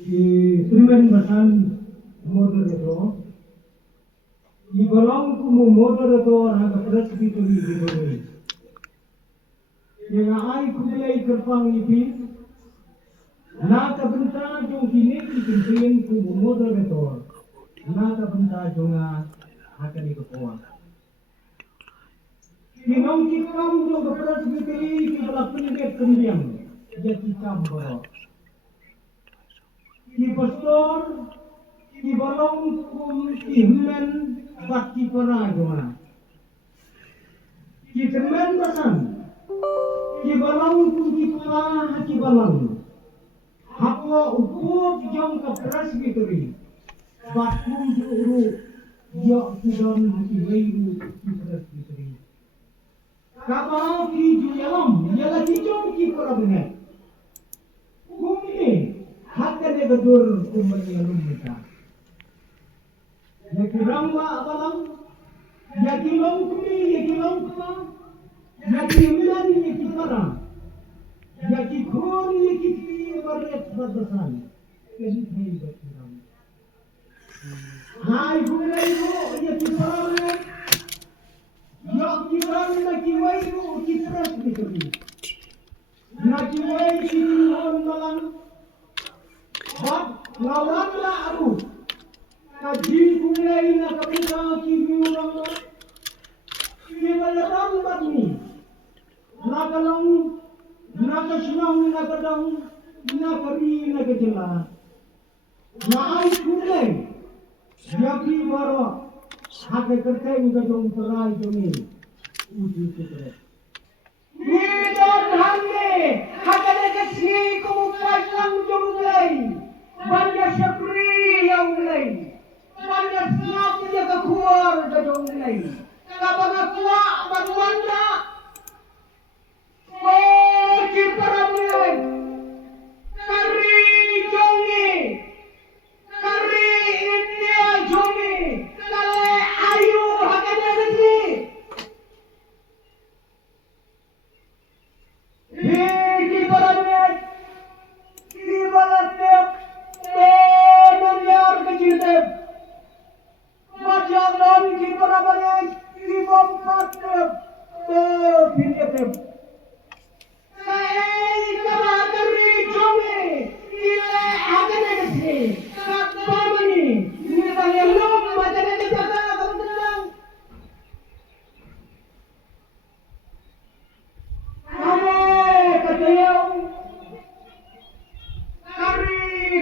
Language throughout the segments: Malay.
Freeman Masan moderator, Ibalang kumu moderator hanga presbytery diberi. Yang ai kumulai kerpang ipi, nata benta jong kini dikimpin kumu moderator, nata benta jonga akan ikukuah. Kinong kikam jong ke presbytery kibala pendidik pendiam, dia kikam bawa. Ki pastor, ki balong kum ki human bat ki para joma. Ki temen basan, ki balong kum ki para ki balong. Hapwa ukut jong ke presbytery, bat kum ki uru yok ki don ki weiru ki presbytery. Kapal ki juyalam, yala ki jong ki para benet. Kum ni. Hakkan dia bedur kumbali alum kita. Yaki rangwa abalang, yaki long kumi, yaki long kuma, yaki milan, yaki para, yaki khon, yaki kiri baret batasan. Kesi thai berkurang. Hai kumulai ko, yaki para, yaki rang, yaki wai ko, yaki pras bituri. Yaki wai kiri on balang. Lawanlah aku. Kaji kumulai nak kapita kiri orang. Kebalarang batni. Nakalang, nakasinang, nakadang, nakari, nakajela. Naai kumulai. Yaki baro. Hake kertai muka jong perai jongi. Uji kutre. Nidon hande. Hake dekasi kumupaj lang jonglai. Banyak syakri yang lain, banyak siap dia keluar dari orang lain. Kapan kuat berwanda, para mulai, kari jongi, kari India jongi, kale ayu hakanya sendiri. Di para mulai, di balatnya. Menyar kecilnya, majalah di bawahnya, di bawahnya, pinjam. Saya kalau dari jonge, ini akan ada sih. Apa ini? Ini banyak lom, macam ni jaga apa tentang? Kami katanya.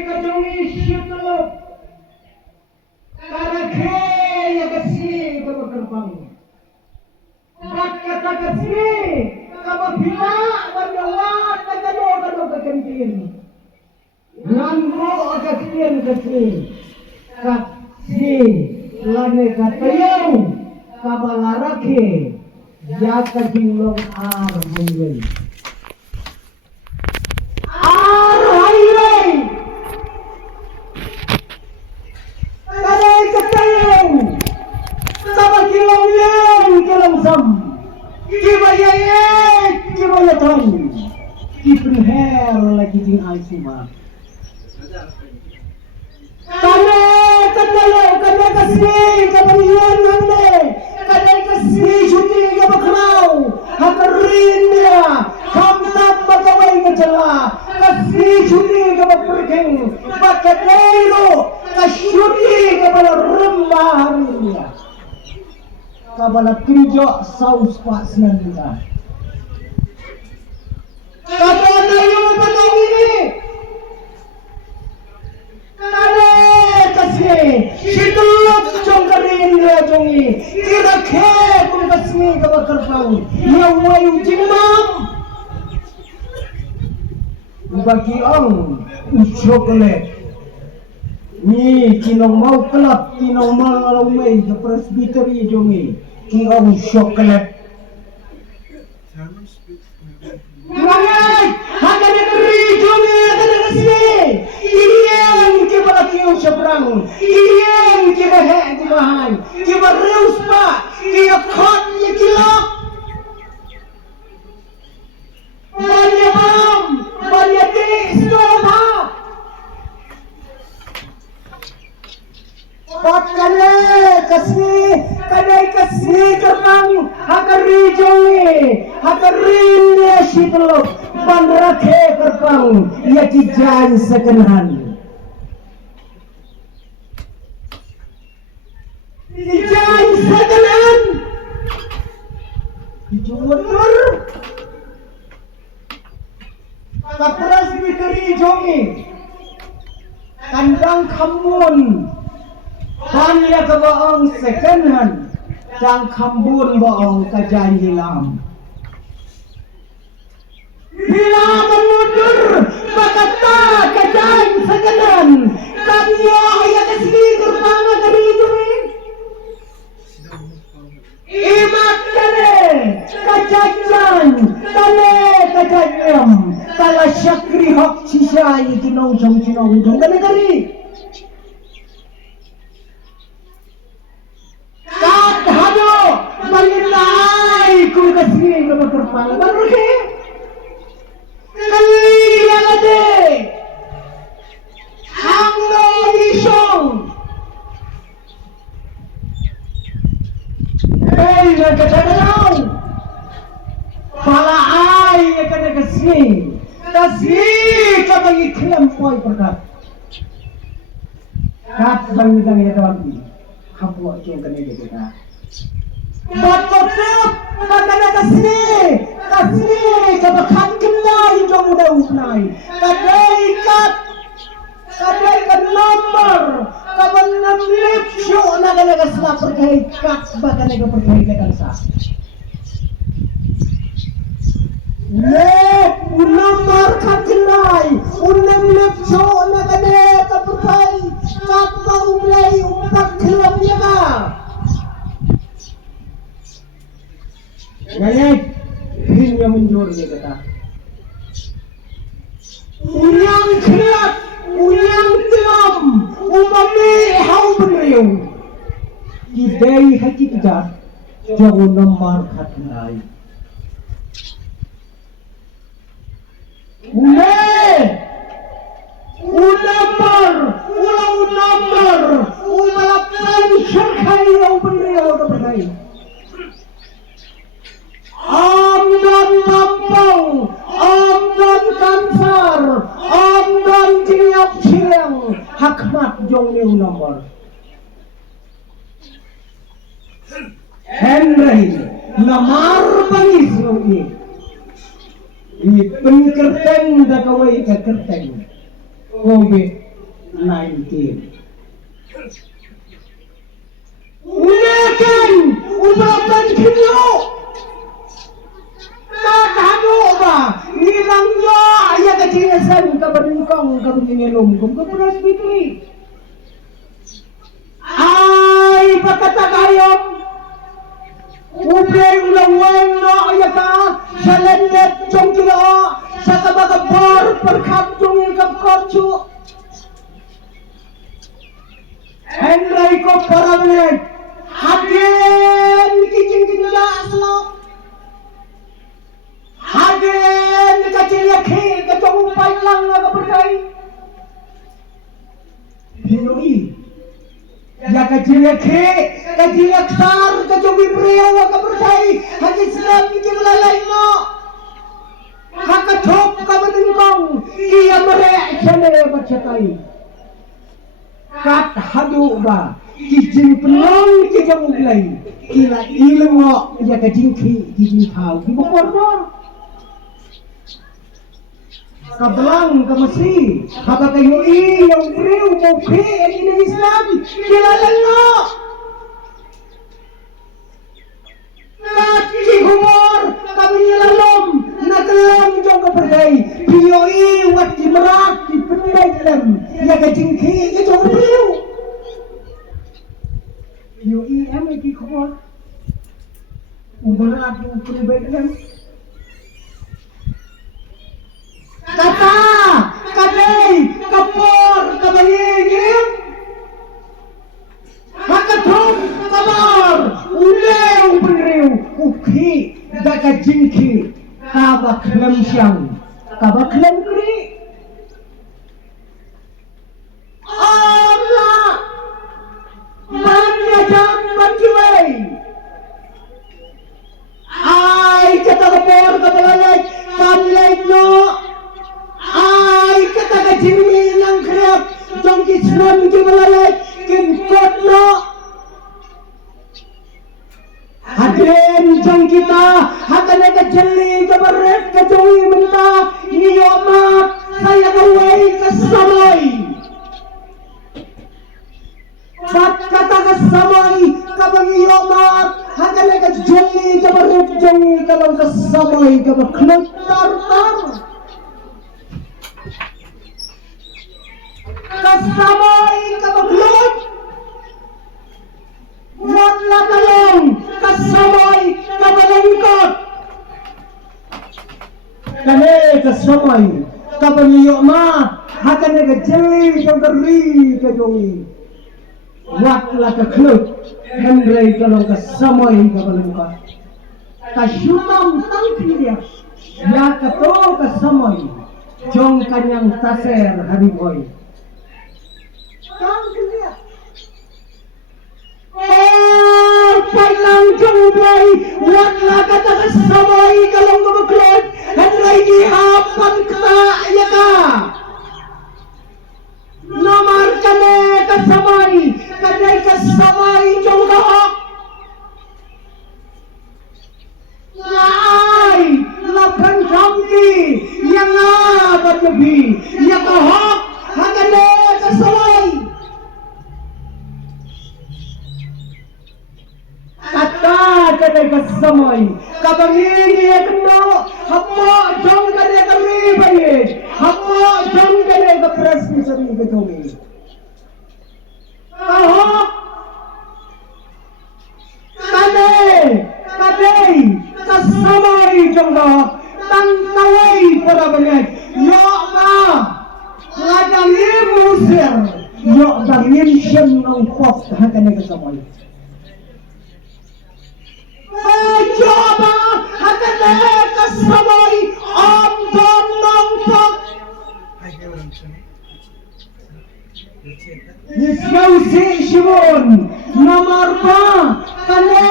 Kajongi syutup karakhe ya kasi keberkembang mat kata kasi kabila berjawab kado kekentin nangro kekentin kasi kasi lane katayau kabalarake ya kajinglong ar mungil lagi jing Aisuma. Kada kasih kabarian hande, kada kasih syuting ke bakrau, hakarin dia, kamtam bagawai ke jala, kasih syuting ke baperkeng, bakadero, kasyuting ke bala rembah dia, kabala kerja saus pas nanti. Kada nayo batang ini, kada kasih, situluk jongkarin dia jongi, tidak kek pun kasih kabar terbang, yang wayu jimam, bagi ang coklat, ni kinong mau kelap, kinong mau ngalumai ke presbytery jongi, kinong coklat. Nangai, hanya negeri jongi ada kasih. Irian kibala kiu seberang, irian kibahek kubahan, kibareus pak, kiakot kilap. Banyak bam, banyak tis, stop. kale kasih kerang hakari jongi hakari syidlo panrakhe kerpang ya kijan sekenhan kijan sekenhan dijungur kapras miteri jongi kandang kamun hanya kebaong sekenhan dan kambun baong kajan hilam bila mundur bakata kajan sekenhan kamyo ayat kesini kerpana dari itu imat kare kajajan kale kajanyam kala syakri hok sisai kinong cinong kare kare kat hado balilai ku kasih ke kerpang baru ke kali alade hangno isong hey nakatanaw pala ay kada kasih kapag ikilam poy perkat kat bangitang yatawagi kapwa kiyang kanila kita batotap magana kasih kabakan kena yung muda upnay kaday ka number kaban namlip siyo na kalagas na perkahit kat baka nagperkahit na kansa number katilay unamlip siyo na kalagas na perkahit kat maumlay umpagkilam niya ka ngayon hindi mundur niya kata unyang kilat unyang tilam umami haw benriyo idey hakikita jago namar katilay ulang number umalapan syarkay haw benriyo kapatay amdan mampang amdan kansar amdan jiap siang hakmat jong new nomor Henry namar bangis yogi penkerteng da kawai ka kerteng COVID-19 unakan umatan kinyo hado ba nilang yo aya kacinasan kabaningkong kabinilom kung kapunas bitri ay pagkatagayom ubre ulawang no aya ka sa lanet jong kilo sa kabagabor perkabjong ikabkotsu Henry ko paramenet hagen kijing kinala aslop hagen kacil yakhi kacong upay lang nga kaperday Pinoy ya kacil yakhi kacil yaksar kacong ibriyo nga kaperday hag-Islam ikimalalay mo hakatop kamaningkong iya mareaksyan na batsatay kat hadu ba kijing penong kijang uglay kila ilang mo ya kajingki kijing tau kibukorno kabelang kamasi haba kayo yung priw mukhi ang inang Islam kilala nga nakikihumor kami nilalom nakalam jong kaperday POE wat imerak ipenday dalam ya kajingki kajong priw POE ay kikihumor umerak yung penday dalam kata kadai kapor kabayigim hakatom kabar ulew penriw ukhi daka jingki kabaklam siyang kabaklam kri jong kalau kasamay ka baklantar kasamay ka baklot wala kalong kasamay ka balangkot kane kasamay ka baniyo ma hakan ka jay ka gari ka jongi wala ka klot henry kalong kasamay ka balangkot kasyutam tangkilya ya kato kasamay jong kanyang taser hariboy tangkilya palang jong boy wala kata kasamay kalong kabaklot henry dihapan ka yaka nomor kane kasamay kadai kasamay jong kahok Lai lapan kamki yang apa lebih yang kahok hakane kasamay kata kadai kasamay kabangini ekno hammo jong kadai kami baye hammo jong kadai ka presmi sari betongi kahok kadai kasamay jong kahok tangkaway para banyak yo ma ladangin musir yo dangin siyem ng pop hakane kasamay coba hakane kasamay om dom ng pop Nisyaw si Shimon nomor pa kane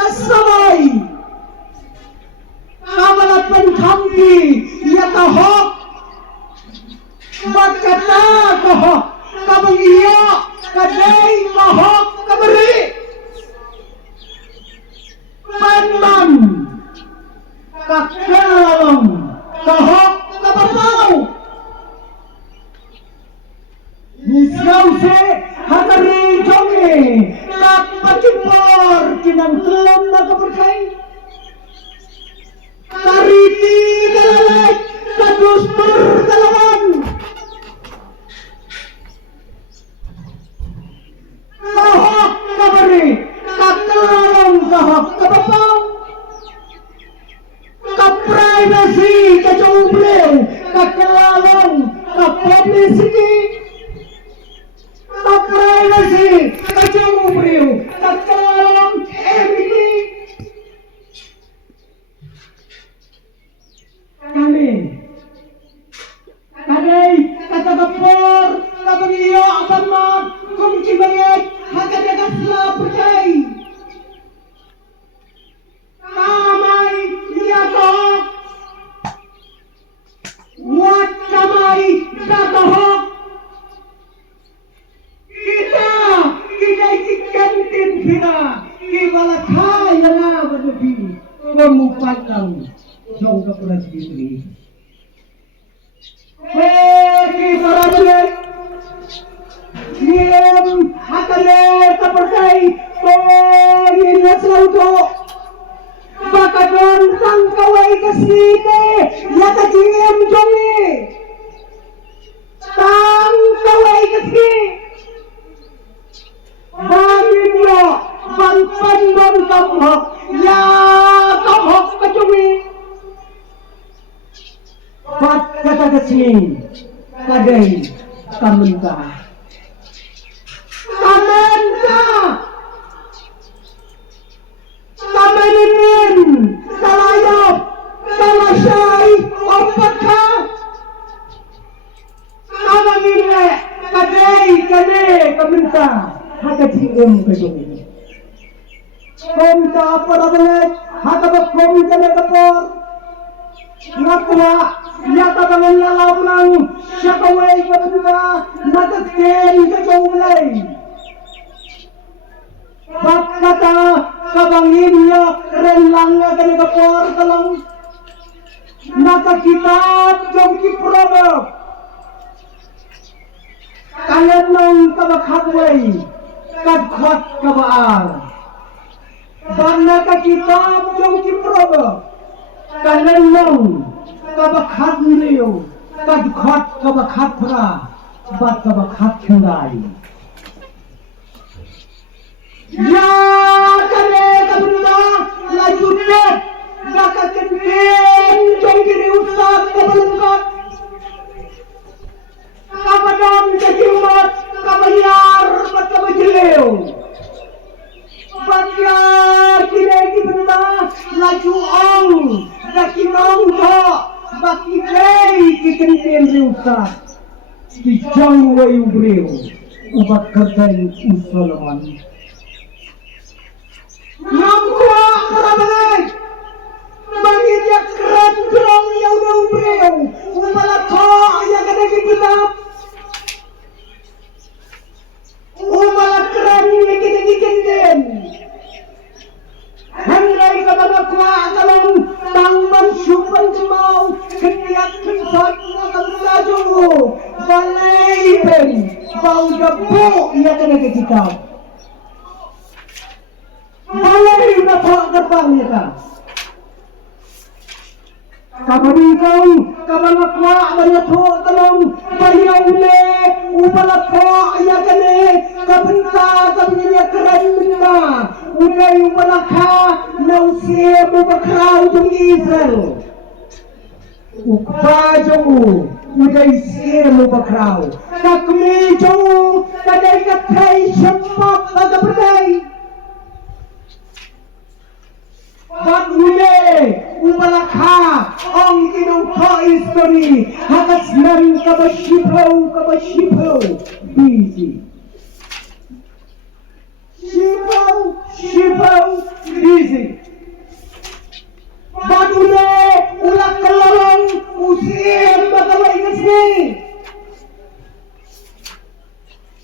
kasamay kabalapan kamki ya kahok bakata kahok kabang iya kadai kahok kabari panman kakalang kahok kabapaw nisyaw si hatari jongi kapatipor kinangtulam na kabarkay kariti kalalat kadustur kalawan kahok kabari kakalang kahok kabapaw kaprivacy kajongbleu kakalang kapublicity kaprivacy kajongbleu kakalang everything kami kadai kata kapor kabangiyo apan ma kung cibangit hakada kasla percay kamay yakok wat kamay kakahok kita ikantin kita ibalatay na manabi pemupatang jong kapras bitri para balik Yem hakane kapercay ko ina sauto bakadon tangkaway kasite yakajiem jongi tangkaway kasi bagin yo banpandon kamhok ya kamhok kajongi bat kata kasing kadai kamenta kameninin kalayop kalasay opat ka kamangile kadai kane kamenta hakajingem kajong komta para banget hakabak komta na kapor ngakwa yata bangan lalaw ng syakaway kapita natatin kajong mulay bakata kabangin niya ren lang nga ganigapor talang nakakitab jong kiprobo kayat ng kabakhatway kadkwat kabaal karena ka kitab yung kiprobo kananong kabakhat niyo kadukhat kabakhat pra bat kabakhat kendai ya kane kabunda lajunet nakakendin yung kiriusap kabalungkat kabadam kajimat kabayar bat kabajiliw Bakyar kinegi benda laju ong dakinong tho bakilei kikendin riusap kijang wayu breu ubat kerden usolaman namkwa karabalay bagi dia keren drong yaudah breu umalat tho ayah kadang kitab umalat keren ini kenden Henry kabagakwa kalong tangman syupan semau keniat kinsat nakabelajo balaipen bau gapo ia kena ke kitab balai na po gapang ka kabadikong kabagakwa abanya po kalong bayaw le upalat po ia kena kabenta kabanya keren minta Uday umalakha ng siya bubakraw ng Israel. Ukpa jong uday siya bubakraw. Kakmi jong kaday katay siyampak kagabatay. Bak uday umalakha ang kinungpa history. Hakas nan kabashipaw. Busy. Shipaw, busy. Badule, ulak kelarang, usim bagawai kesni.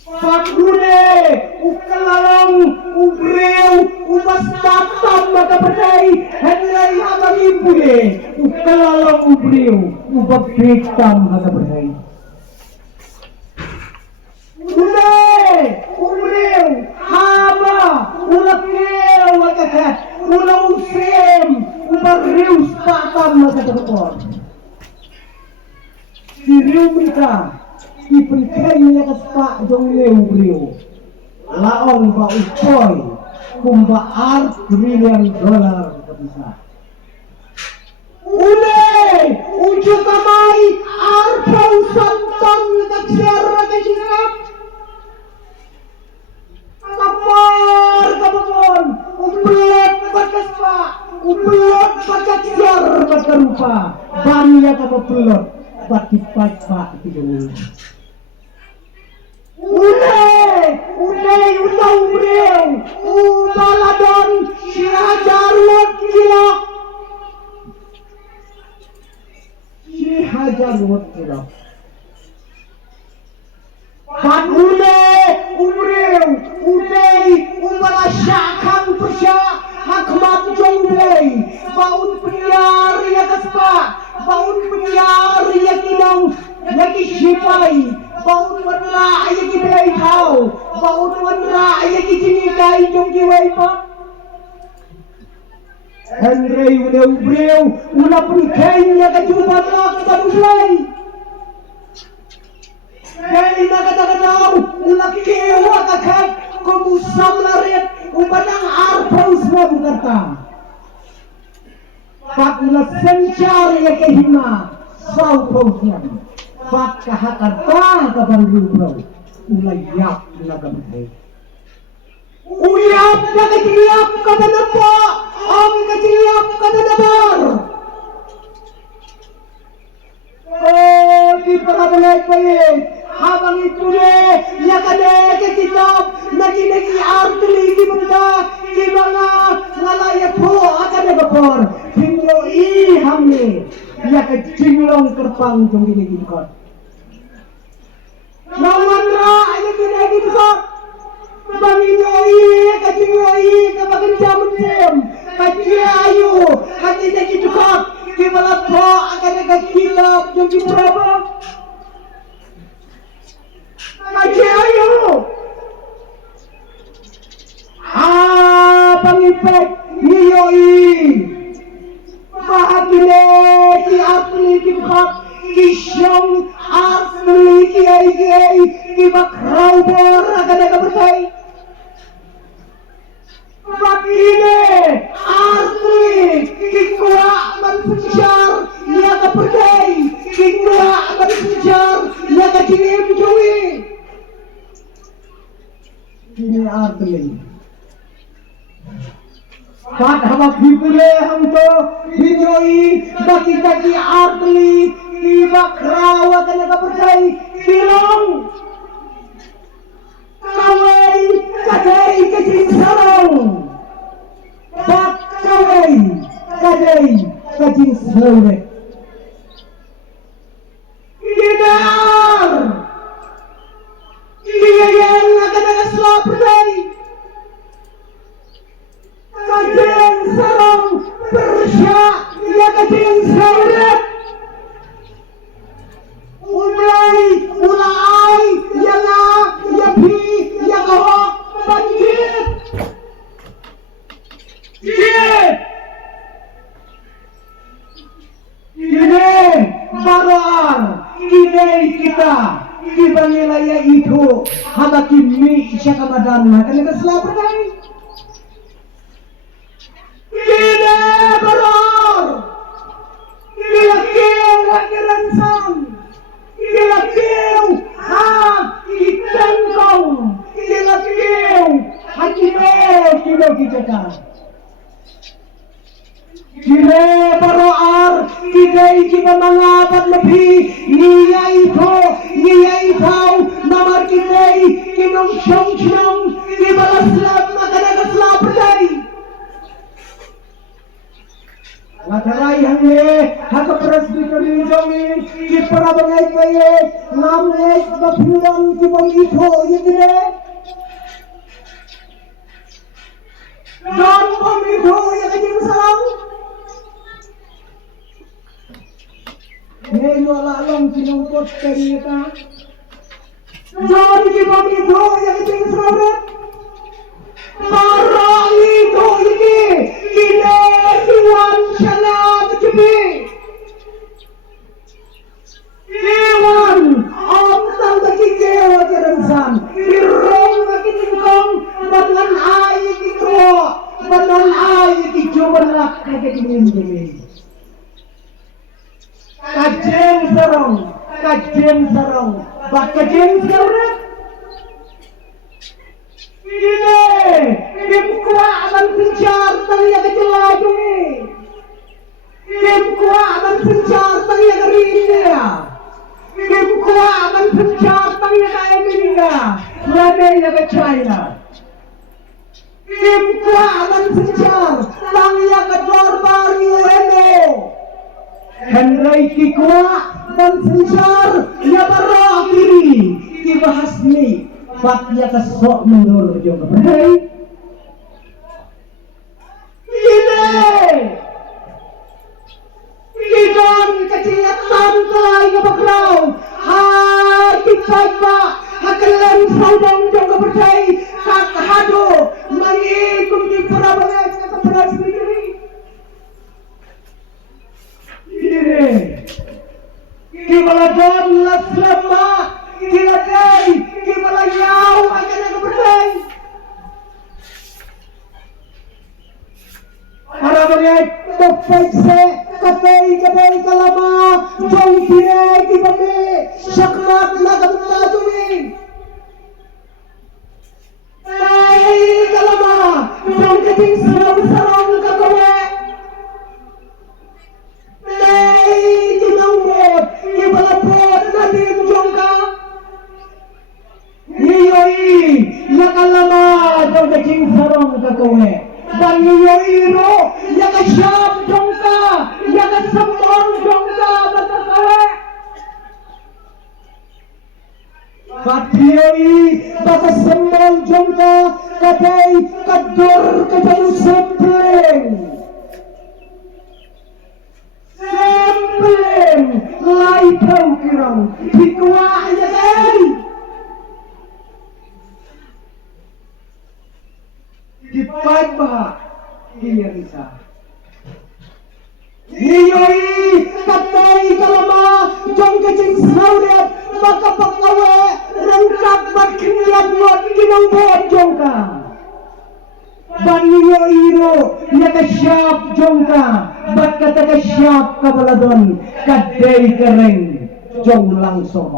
Badule, ukelarang, ubreu, ubastatam bagabadai, henlai abang ibule, ukelarang ubreu, ubabhitam bagabadai. Ubreu, haba, ulakeu wakakat, ulang usim, ubarius patam magkatapon. Siriu mereka, iperkai niya kaspa jong leu. Laong ba upoy, kumba $1 million kabisa. Ujo kamay, arpaw santam nagkagsera kasinap. Kapon, ublot pagkaspa, ublot pagkaksar pagkarupa, banya kapapulot, patipat pa itidong. Unay, ubreu, ubaladon, sihajarot kilok. Sihajarot kilok. Padule, ubreu, uday, umalasyakan persya, hakmat jonglay, baun penyar ya kaspa, baun penyar ya kinong, lagi sipay, baun warna ya kibay tau, baun warna ya kijinikay jong kiway pa. Henry ubreu, ula pengkenya kajubat lak kabuslay. Kaya nakatagataw, ulaki kewa kakak, kumusam larit, upadang arpaus na bukata. Pag nasensyar ya kehima, saw pausyan. Pag kahakarta kabanlubraw, ulayap na kabutay. Uyap na kajilap kadanapo, ang kajilap kadanabar. Oh, di pakabalay pa yun. Habang ituloy, yakade ke kitab, naging artili bunda, di mga ngalaya po akan nagapor. Hinyo ihamni, yakad jinglong kerpang jong ginigingkot. Nawanra ay ginigingkot. Banginyo kapagin jamun sim, kajiayu, kajinikingkot, kibalat po akan nagkitab jong gibrabak. Kajiayo! Pangipet ibak raubor akan ada bertai. Makine arti kikwa mansujar ia ka bertai, kikwa mansujar ia ka jinim jui. Ini arti. Saat hama bipule hamto hijoi baki kaki arti ibak rawa akan ada bertai kilong. Kawai kadai kecing sarong, bak kawai kadai kecing sarong. Lidar, kiyayang akan selaprai, kecing sarong bersyak ya kecing sarong. Ulai, yana, yapi, yakahok, banjir. Kini baruan, kini kita di Bangilaya itu haba kimi isya kamadana kan selaprai. Kini baruan, kini wakiransan. Kilakiw ha kitangkong, kilakiw ha kino kita. Kine baroar kidai kita mangapat lebih niya itaw namar kidai kinong syong kibalaslam makanagaslam perday. Lataray hangye haka presbytery jami ki parabangay paye namne bapulang ki bangito yidre John bangito yakajim salam Ngayon lalong kinungkot kanita John ki bangito yakajim salam Parang ito ini Iwan salam cepi Iwan Om tang bagi kewa jerensan Irong bagi tingkong Badan ayi kito Badan ayi kito Berlak kaya dingin Kajen sarong Bak kajen sarong Ini kuah aman pencar tanya kejelaju ni. Kuah aman pencar tanya dari India. Kuah aman pencar tanya ke Amerika. Ladanya ke China. Kuah aman pencar tanya ke Dorbar UNO. Henry kuah aman pencar ya barang kiri dibahas ni. Faknya kesok menurut juga. Hei, Idon kecilatan kelai kebakrau. Hati saja hakelan saudang juga berdai. Kak hado mengikum di perabangan kata beras sendiri. Ini kibaladan laslama kiladai kibalayau akan aku berdai. Para bagay topagse katay kalama jong pinay kibagi syakmat lagamta tuwing. Tay kalama jong kating sarang kagawa. Tay kinawot kibalapot natin jong ka. Niyoy yakalama jong kating sarang kagawa. Bangiyoiro yakasyam jongka yakasamon jongka batakawe Batiyoi bakasamon jongka katay kadur katay sempling laitaw kirang hikwa yakay Dipaid ba? Iya bisa. Iyoi katay kalama jong kecing saudet maka pakawe rang ya kasyap jongka bat kata kasyap kabaladon kadai kering jong langsung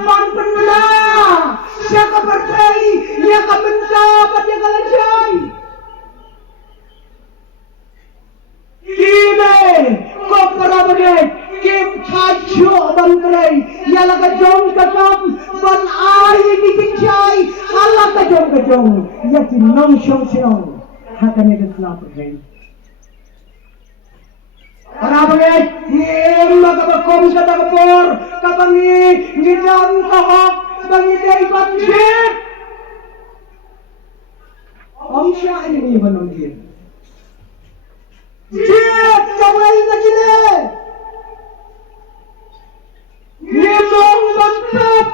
man benar siapa berdai ya kamenda bat ya kalajai kini kau perabagai kim chacho bangkai ya laga jong kakam ban ai di kincai hala ka jong ya kinong syong hakan ni kenapa gay perabagai kim magabakom sa tagapor kabangi ngidam kahok bangi day banjit ang siya ini manong din Jit kawal na kini Nimong bantap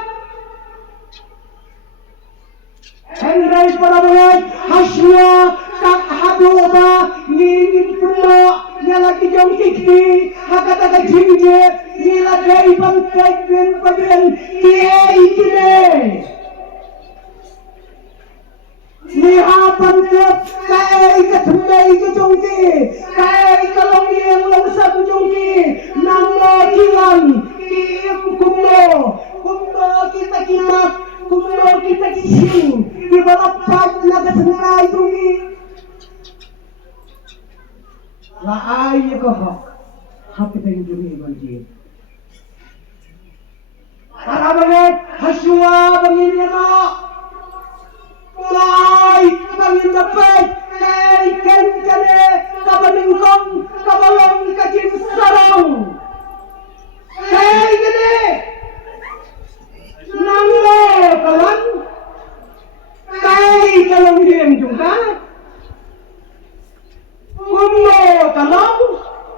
Henry Parabangat Haswa Kak Hadoba Ngingin puno Nyalaki jong kikni Hakataka jingjit Nilagay bangkay bin pabin Kiyay kini Nihapan tip Kay katumay ka jongki Kay kalongi ang langsap jongki Namo kiwan Kim kumno kita kimak Kumno kita kising Di balapad na kasanay tungi Laay ko hak Hapit ang jumi manjir Para banget Haswa bangin nino Kay bangin dapat Kay ken kane Kabaningkong Kabalong kajin sarong Kay gini Nanglo kawan Kay kalong diem juga Kumlo kalong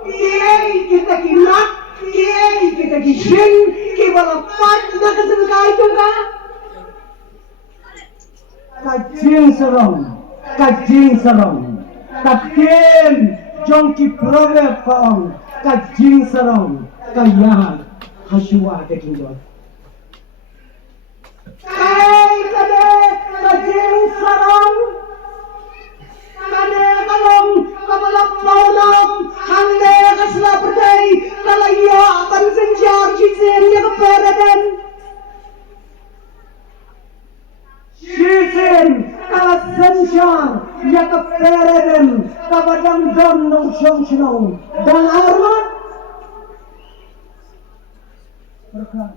Kiyay kita kinak Kiyay kita kising Kibalapat na kasangkay juga Kajing sarong Kakin Jongki prole paong Kajing sarong Kayahan Haswa kekinjol Kay kade Kajing sarong Kade kalong Kabalap maunam Hande kasla perday Kalaya Bansin jar Jisin ya kepereden Jisin Kalasan jar Ya kepereden Kabadang dondong syong Dan arman Berkat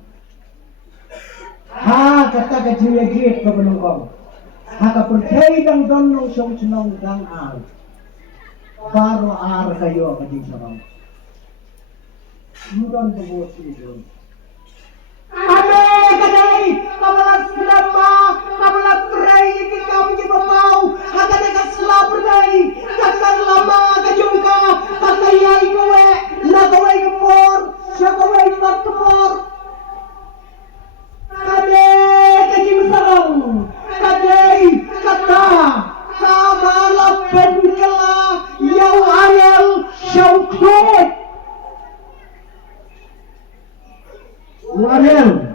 Ha kata kajing legit ke penungkong Ha kaperdai dang dondong syong dan ar Baru ar kayo kajing sarang Mudan pebos itu Ade kadai kabalas lama kabalas berai kikam kibamau hakade kasla berdai kakar lama kajungka kakayai kowe nakawai kepor syakawai kepor kade kajing sarang kadai kata kabalap penkela yau ayel syaukut Warel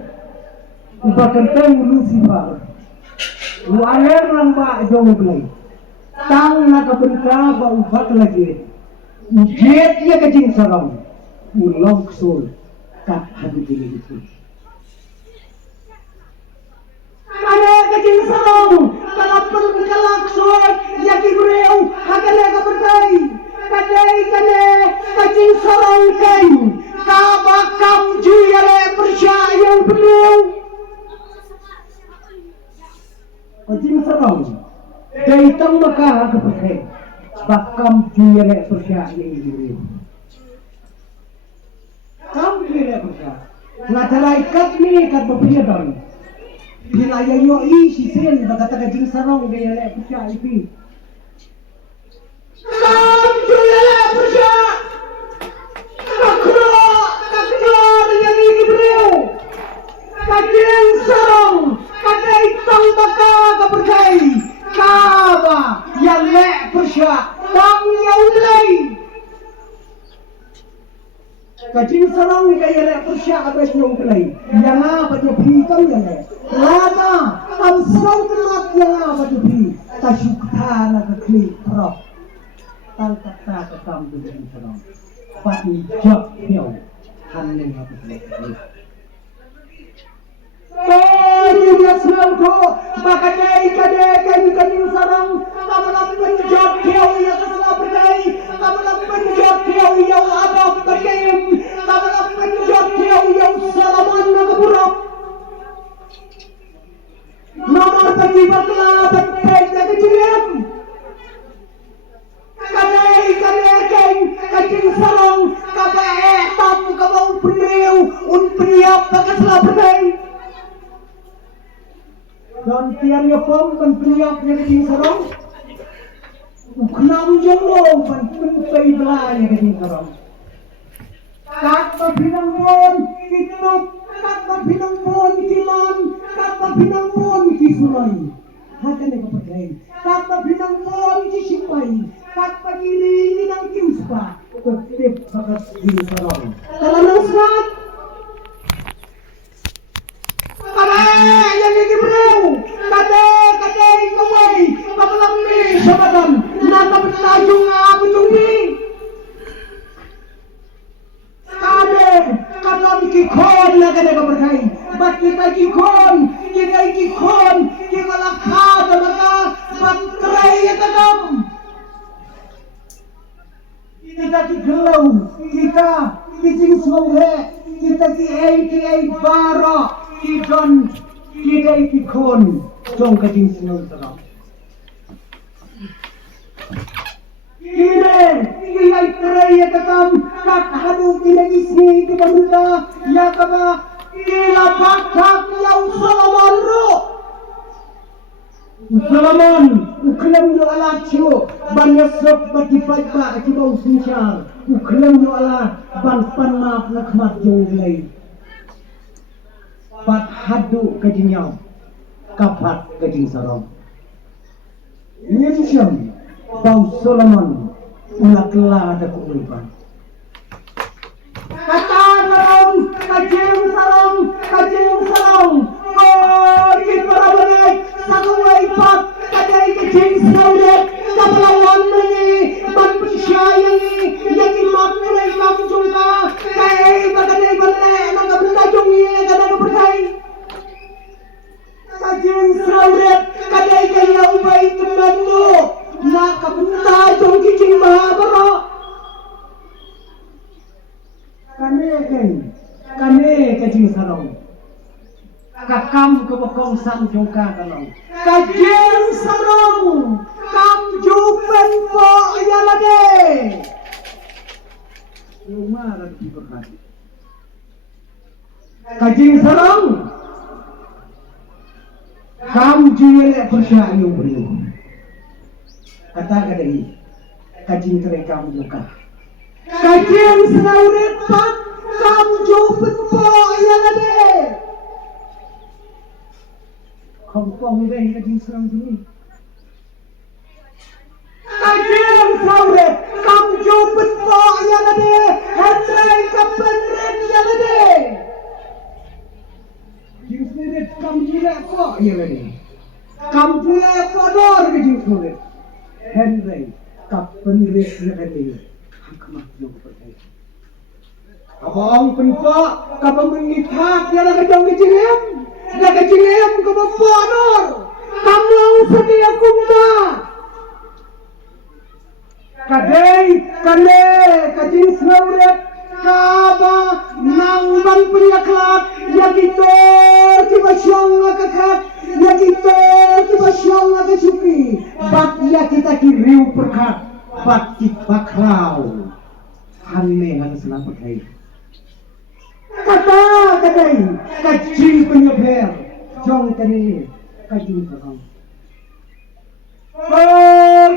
Ubakenteng Lucifer Warel ramba jong belai Tang nakabenka ba ubak lagi Ujet ya kajing sarang Ulang kesul Kat hadu gini gitu Kade kajing sarang Kalapun kalak sul Yaki bereu Hakale kaberkai Kade kajing sarang kain Kabakam juyale percaya beliau Kajing sarang Daitang maka kepercaya Bakam juyale percaya beliau Kam juyale percaya Ngacara ikat ni ikat berpiadan Bila yayo isi sen Bagata kajing sarang juyale percaya ipi Kam juyale percaya Kajing sarong Kadai tang baka kapercay Kaba Yang lek persya Tang yaulay Kajing sarong Kaya lek persya Abes yung pelay Yang apa tu pi Kam yang lek Lama Tam sang telat Yang apa tu pi kasukta na kakli prok tal kata kakam tu dengan serong pati jok hiau haning apa sebab dia selangko makadai kadai sarang kamulam penjot hiau ya kesala berdai kamulam penjot hiau ya abang berkaim kamulam penjot hiau ya salaman na keburuk nomor pergi bakla betai na kecium kadai kacing sarang kabae tam kabau penriu un priap kesala berdai dan tiang ya pom kan priap ya kecing sarang uknam jenglo kan pentai belai ya kecing sarang kata pinang pon kitup kata pinang pon kiman kata pinang pon kisulai hakan ya kepercayaan kata pinang pon kisipai kata kiri ni nang kiuspa tetep sakat kecing sarang kalau nusrat yang ini bro, kadai kawai, kapalang ni sabadan, nata pentajung abujung ni. Kadang kikon na kada kaberkai, bat kita kikon, kita lakad maka batray kadam. Kita kiklau, kita kijing songhe, kita ki baro. Kidon kidai kikon jong kajing sinong sarang kidai terai katam kat hadu kidai isni kibanda ya kaba kila bakak yau Salaman uklam yo ala chiu ban yasop batipat ba kibau sinchar uklam yo ala ban panma nakmat jong lay pat hadu kajinyau kapat kajing sarong nyensem bau Solomon ulakla ada kulipan kata sarong kajing para banai satu waipat kadai kajing saudet kapalawan ni ban pensyayang ni yang maknai kampung ka kai bagadai balai nang benda jong ni kadang berkai kajing saudet kadai kaya ubai temanmu nak kabenda jong kicing mahabara kane kajing sarong kakam kebokong sang jongka kalong kajing sarong kam jupen po yalade rumah lagi berhati kajing sarong kam juele persyayu beriu kata kadai kajing terai kam jongka kajing saudet pat kam jupen po yalade Kong deh kajing sarang sini. Kajing saudet, kam jupet po yang ada, hatrai kapenren yang ada. Kajing saudet kam jilek po yang ada. Kam jilek po dor kajing saudet. Hatrai kapenren yang ada. Hikmah yang percaya. Abang penpo, kapang mengithak yang ada kajing em. Nak kecilem ke bapa dor, kamlang sedia kumda. Kadai kajing saudet kaba nang ban penyaklak ya kita kibasyong akakat ya kita kibasyong akasuki bat ya kita kiriu perkat bat kibakrau hanme harus selamat hai. Kata kadai kajing penyeber jong tani kajing sarong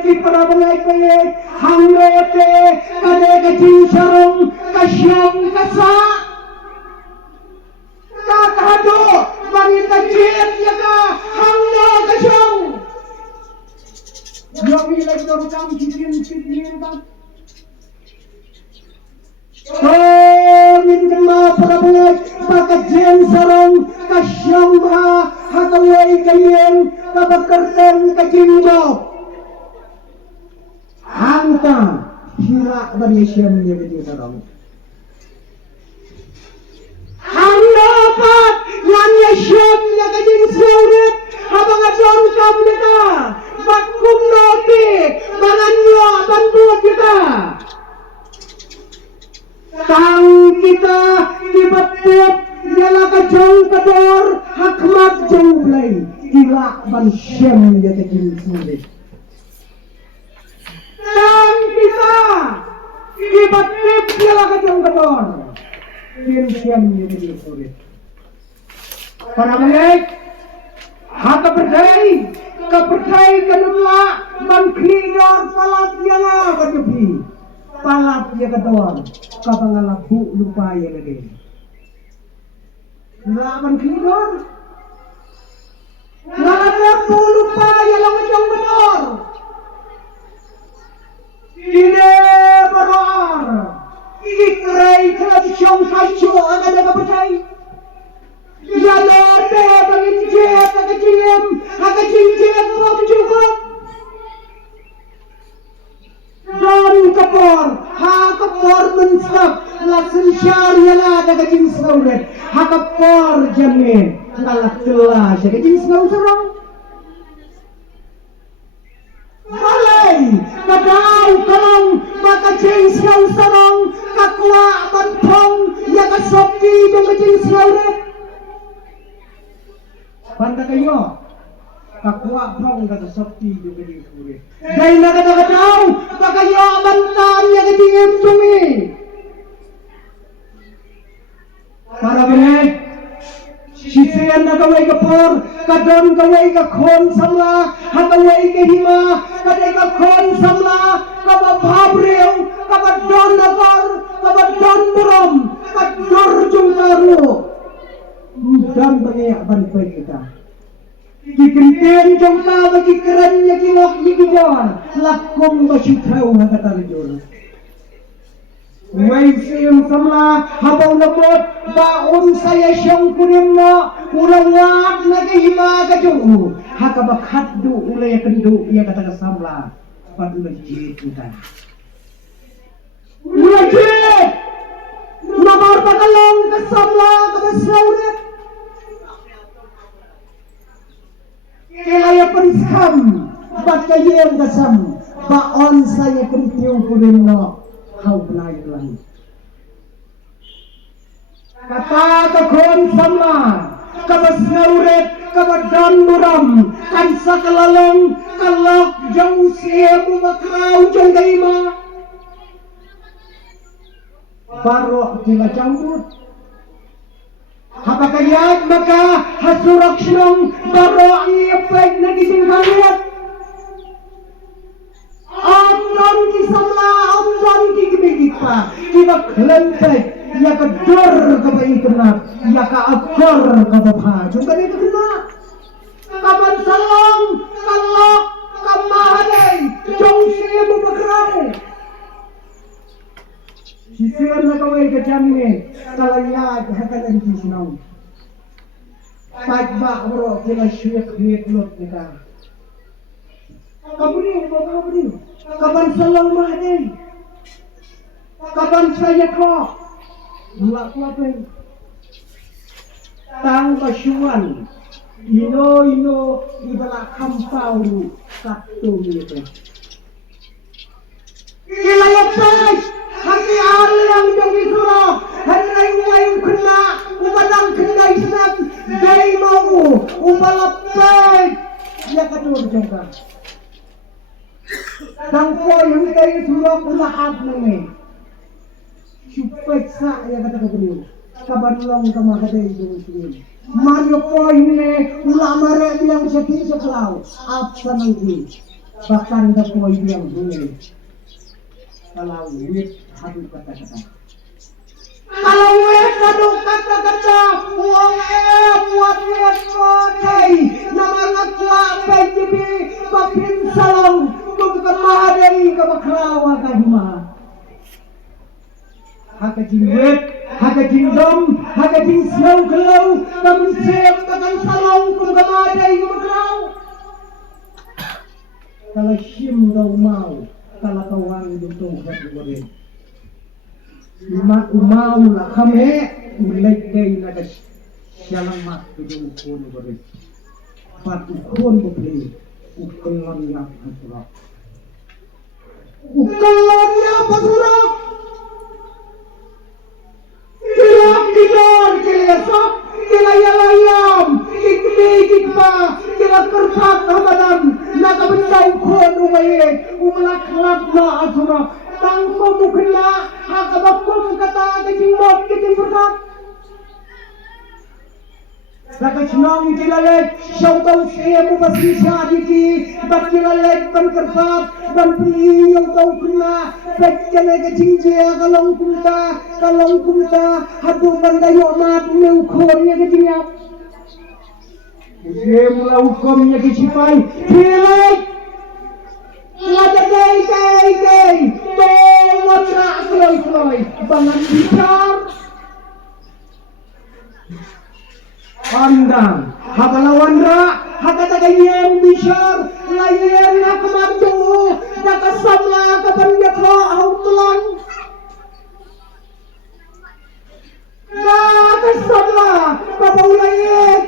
ki para bangai koye hangrete kadai kajing sarong kasyong kasa kata do bagi kajing yaga hangno kasyong yomi lagi dorang kajing bang minta para bangai pakajing sarong kasyong ba hatawai kalian kabakerten kajingop hangta hira banisyam niya bidi sarang handapat yan yasyam niya kajing saurit habang adon kam kita bakum noti banganyo bantuan kita tang kita kibatip yala kajong kador hakmat jauhlay ila banisyam niya kajing saurit tang kita kibatip yala kajong kador banisyam niya kajing saurit para malik haka percaya kedua mengklinor palat yana kajupi palat ya kedua kapangalabu lupa ya lagi nggak mengklinor ngalabu lupa ya lang jong benar ide berar ikrai tradisyong kacu ada percaya yalo de bangijek agajim agajinjek pom cukup dan kapor ha kapor mensab lasen syariala agajim sauret ha kapor jamin ngalak telah agajim sauserang malai kadau kalong maka jeng sauserang kakwa bantong ya kasopti dong agajim sauret banda kayo kakwa prong kata sakti juga di sore dai na kata kadau bakayo bantan ya ketingim tumi para benek sisian na kawai kapor kadon kawai ka khon samla hakawai ke hima kadai ka khon samla kaba bhabreu kaba don nakor kaba don burom kador jungkaru dan banyak bantuan kita. Kikripen jongka bagi kerennya kilok yikijawan lakum basyutrau kata rejul. Wai siung samla habau lemot baun saya syong kunimno ulawat nage hima kajungu haka bakhaddu ulaya kendu ia kata samla padu masjid kita. Masjid nomor pakalong kesamla kabasaunet kelaya penskam baca yang kasam baon saya kentiung kulimno kau benaik lagi kata kakon sama kabasaunet kabadan muram kansa kalalong kalok jauh siapu makrau janggaima baru kita campur apakah ya maka hasurak syong baru iepek nagi singkaliat amnon kisama amnon kikibigita kiba kelempek ya kedor kaba ikenat ya ka akor kaba bhajung kan itu kenat kaban salong kalok kamahadai jong siapu makrau sisiran na kawai kajamine kalayat hakalan kisinaw pagba bro kila syuyak lot kita kabuni kaban salong mahday kaban saya ko wala ko apa tang basyuan ino ibala kampau sakto gitu kilayat hati alang jong isuro hanay wayang kena umadang kena isnat day mau umalapay ya kadur jongka tangkoy hangtay isuro kulahad nangay supay sa ya kata kabaliw kabanlong kamakaday jong isuro Mario Poy ne ulamare bilang seti sekelau apsa nanggi bahkan da Poy bilang hune kalau wit hadu kata-kata kalau wit hadu kata-kata uang buat wit kodai nama ngakwa pejibi bapin salong bukan mahadai kabakrawa kahima haka jingwit haka jingdom haka jingslau kelau kamun sem bakan salong bukan mahadai kau mau kalau kawan itu hati boleh. Imat umau lah kami mulai dari naga sialang mat itu ukun boleh. Pat ukun boleh. Ukelon yang pasrah. Ukelon yang pasrah. Kilap kilasok, kilayayam, kikpa, kilap kerpat hamadan, nakabendau ukun umaye, umalaklak na asura, tangko mukna, hakabakum kata kejimot kejimperkat. Nakachnong kilalet, syaukaw siya mo pasisya diki, ba't kilalet ban kerpat, ban piyong kaw kuna, ba't kilalet kajingjiya kalong kumta, hadong bandayo mat meukon niya kajingap. Siya mo la ukom niya kajipay, kilalet! Ladagay kay, tolot na kloy, bangan bicar. Andang, hakalawandra, hakatagayem bishar, layem nakamanjo, nakasamla kapanyatro autulang. Nakasamla, kapaulayet,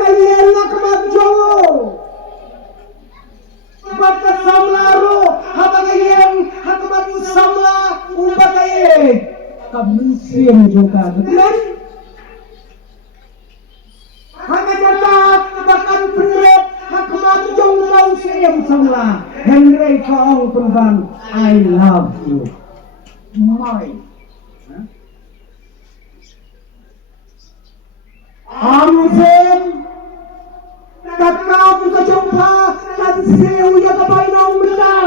kayem nakamanjo. Bakasamla ro, hakagayem, hakamansamla, ubagayet. Kamusim juga, betul? Hakajatak bahkan berat hakamat jong mau siem sangla Henry kaong penban I love you my Amzem kakam kajongpa kansiu ya kabay na umla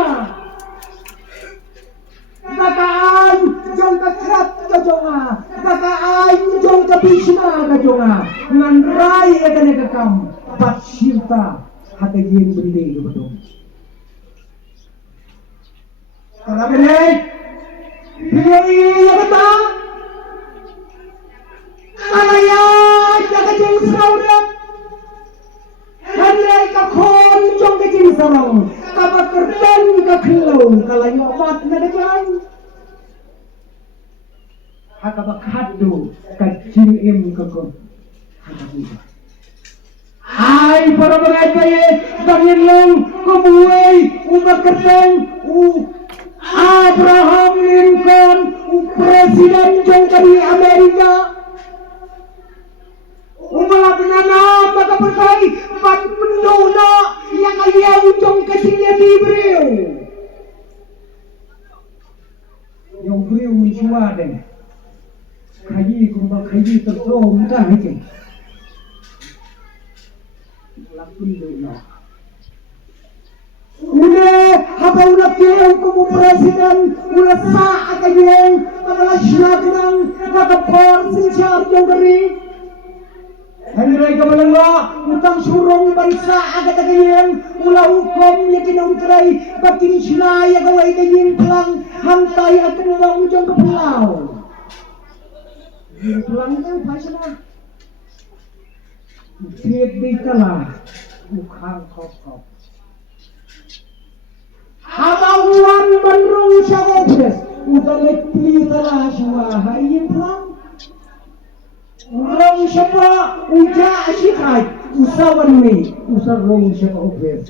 kakaan jong kakrap kajonga kakaan jong kabishna kajonga nganrai akan kakam bat cinta hatayin bende betul kalau bende pilih apa kalaya jaga jeng saudat handai kakon jong kejeng sarang kabakerten kakhilau kalaya mat nagajang hakabakado kajing em kakon hakabuka ay para bagay bangin lang kabuhay umakerten Abraham Lincoln presiden jong dari Amerika umalap na makaperkay pat menuna yang ayaw jong kajingnya Hebreu yung Hebreu mensuwa deh kayi kumbang kayi tertolong kan itu lapun dulu udah apa udah kau kamu presiden udah saat yang adalah syarang kata porsicar jauh dari Henry kamalangga utang surong bansa agad agayan mula hukom yakin ang utray bakin sinaya kaway kayin pelang hantay at kanang ujang kapulaw pelang kan pasana Tiet bitala mukhang kop habawan bandrong sa obres udalit pitala siya hayin pelang Urong siya pa, uja asikay, usawan ni, usarong siya ka obres.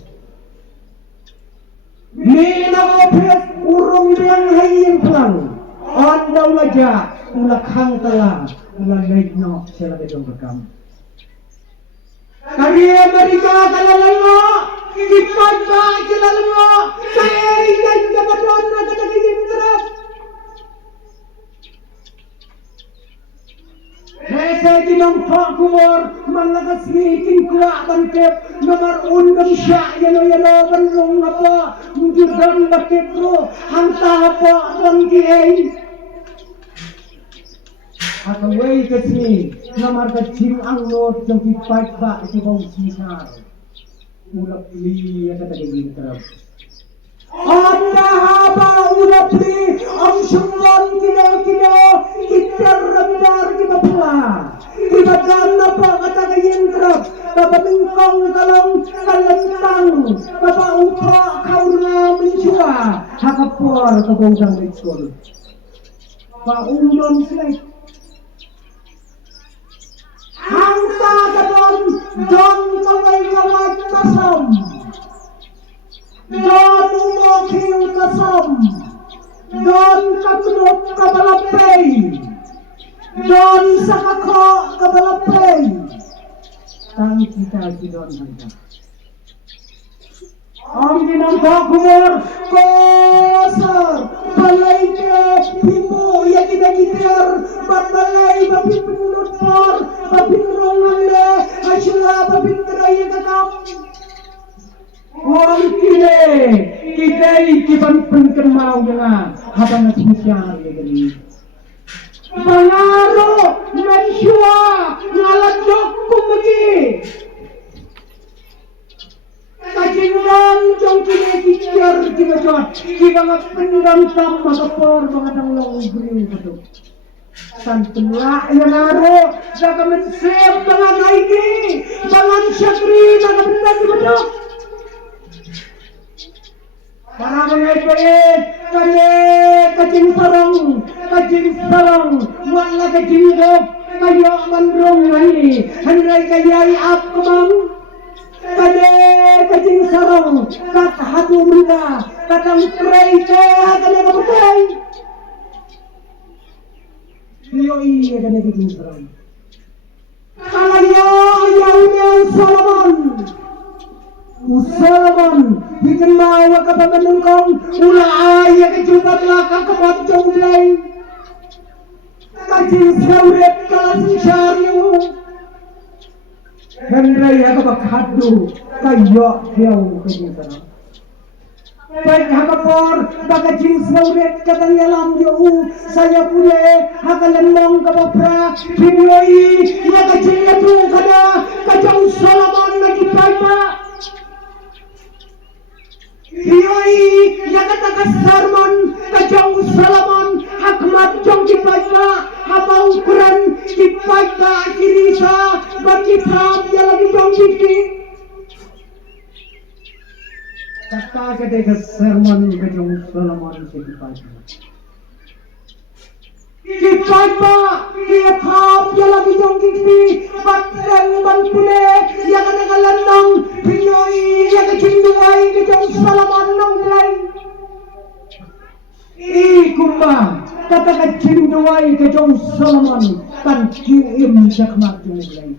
Ni na obres, urong biyang hayin pelang. Andaw laja, ulakhang tala, ulalay no, siya lagi dong rekam. Kari Amerika kalalang mo, kipag ba kalalang mo, kaya kamadon na katagiging terap. Hesa ginang kumor malakas mikin kuwa bangkep nomor undang siya yano banrong apa mungkin bakit mo hanta apa bangkei Akaway kasi namar kacing ang lot yung kipag ba itibong sikar ulap li at katagiging terap Anda haba ulapli ang syungon kino kitar ramdar kita pula kita na pa katagayin krap kapaningkong kalong kalentang kapaupa kauna mencua hakapor kabonggang lekol paumon selek hangta kadon don kawai kasom don umokiu kasom don katunok kabalapay don sakako kabalapay tang kita don hangta Om ginang kumur kosar balai ke pimu ya kita gitar balai babi penurut por babi rongan le asla babi terai kakam Om kile kidai kiban penkemau dengan habang spesial ya gini Mangaro mensyua ngaladok kumagi Kajingan jong kini kikir tiga jod Kibang pendam tam makapor Mengadang long beriu betul San pelak yang naruh Jaga mensem dengan naiki Jangan syakri Jaga pendam betul Para mengaipin Kajing sarang Wala kajing dok Kayo mandrong nani Handrai kayai ap kemang Kade kajing sarang kat hatu muda kadang tray ke kade kabutai yoi kade kajing sarang kalaya ayaunya Salaman bikin mawa kapamanungkong ula ayah kejubat laka kapat jomblay kajing sauret kalasing syariu Hendrai hakap khadu kayo hiau kajing sarang. Baik hakapor bakajing sauret katang yalam yo saya punya hakalenong kapapra pinoi ya kajing itu kada kajang Salaman lagi paima. Pinoi ya kata kasarman kajang Salaman hakmat jong dipaima haba ukuran dipaima kirisa bagi pram dia lagi jong dikti kata kata sermon kajong Salaman dipaima dia pram dia lagi jong dikti batang banpune ya kana kalanang pinoi ya kecindungai kajong Salaman nang lain kumba kata kecindungai kajong Salaman kan kiim jakmak jumlay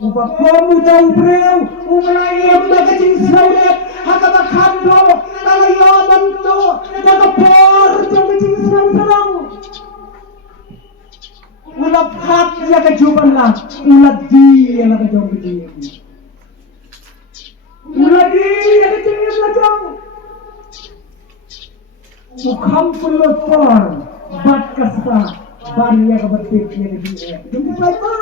Ubah komu tahu breu umlai am kajing sauret hakabakando kalayo banto nakapor jong kajing sarang ulap hat ya kajuban lah ulap di ya kajong kajing ulap di ya kajing lajong Mukham pulut por bat kasta bariya kabatik ya kajing jumpa apa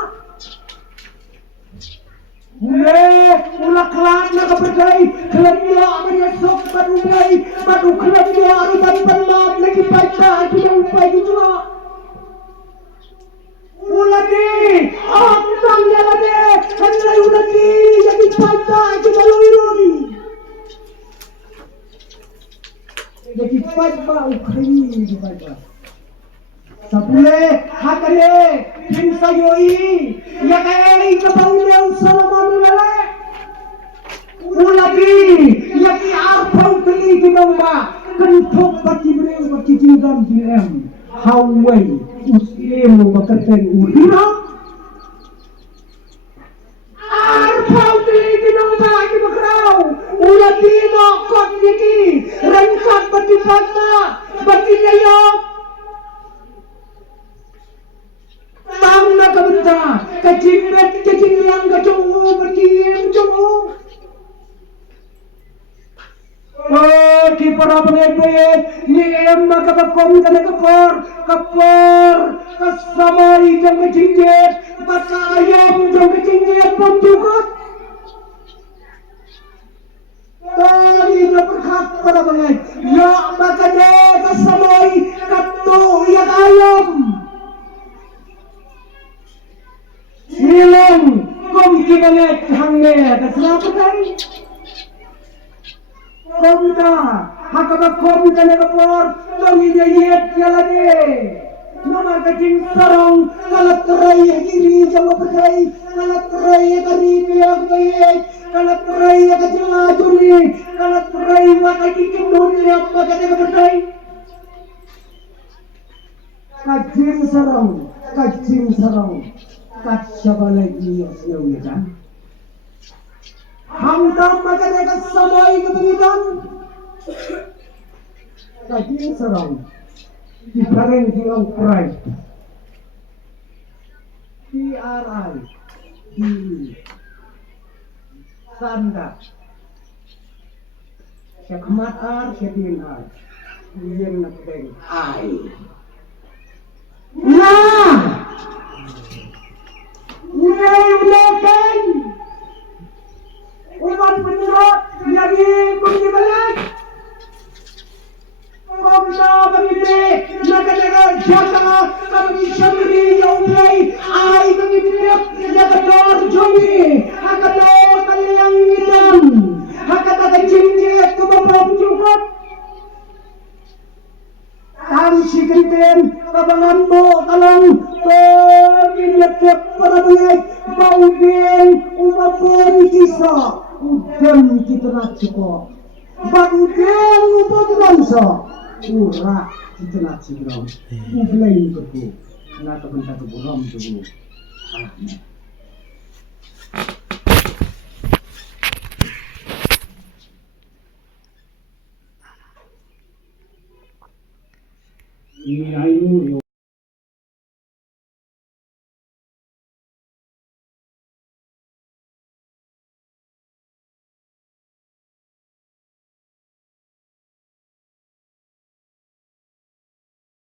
Ula kelan na kapatay kelan niya menyesok badulay badu kelan niya arutan panmat lagi paca kiyang upay juga ula di nang yala de hanlay ula di lagi paca kita loyrun lagi paca ukay di paca Sapule hakale pinsayoi ya kai kapauleu Salaman lele ulagi ya ki arpau kali kinamba kentok baki breu baki jingam direm hawai usimu bakaten urina arpau kali kinamba kibakrau ulagi no kot yaki rengkat baki patna baki yayok Tang na kabenta kajinget kajingyang kajungu berkiyem jungu ki para pengepet ni em makabakom kana kapor kasamay jang kajinget bakayam jang kajinget pontukot tali na perkat para pengay ya makane kasamay katto yak ayam Nilang ko gibalet hangne dasna patai komita hakaba komita ne kapor longi yet yalade nomar kajing sarong kalat terai hiri jawa patai kalat terai kari biak bayek kalat terai kajing ajuni kalat terai wakaki kindun liap bagade patai kajing sarong kacaba lagi asnya kan hamdam bagade kasamai kebengidan kajing sarong diferent yang pride PRI di sanda syakmat ar syedin ar yang nak beng ai nah udah umat penyerot dari kunjungan komda bagi jaga kami samri yaumai ai kami jaga dor jomi hakador kaliang midam hakata jinjit ke babam cukup tam sikenten kabangan mo kalong to binatep para bangay baubeng umapon kisa udem kita nak cukup bagudeng upon so ura kita nak sigram ublain ketu nak bentar buram tu ini ayu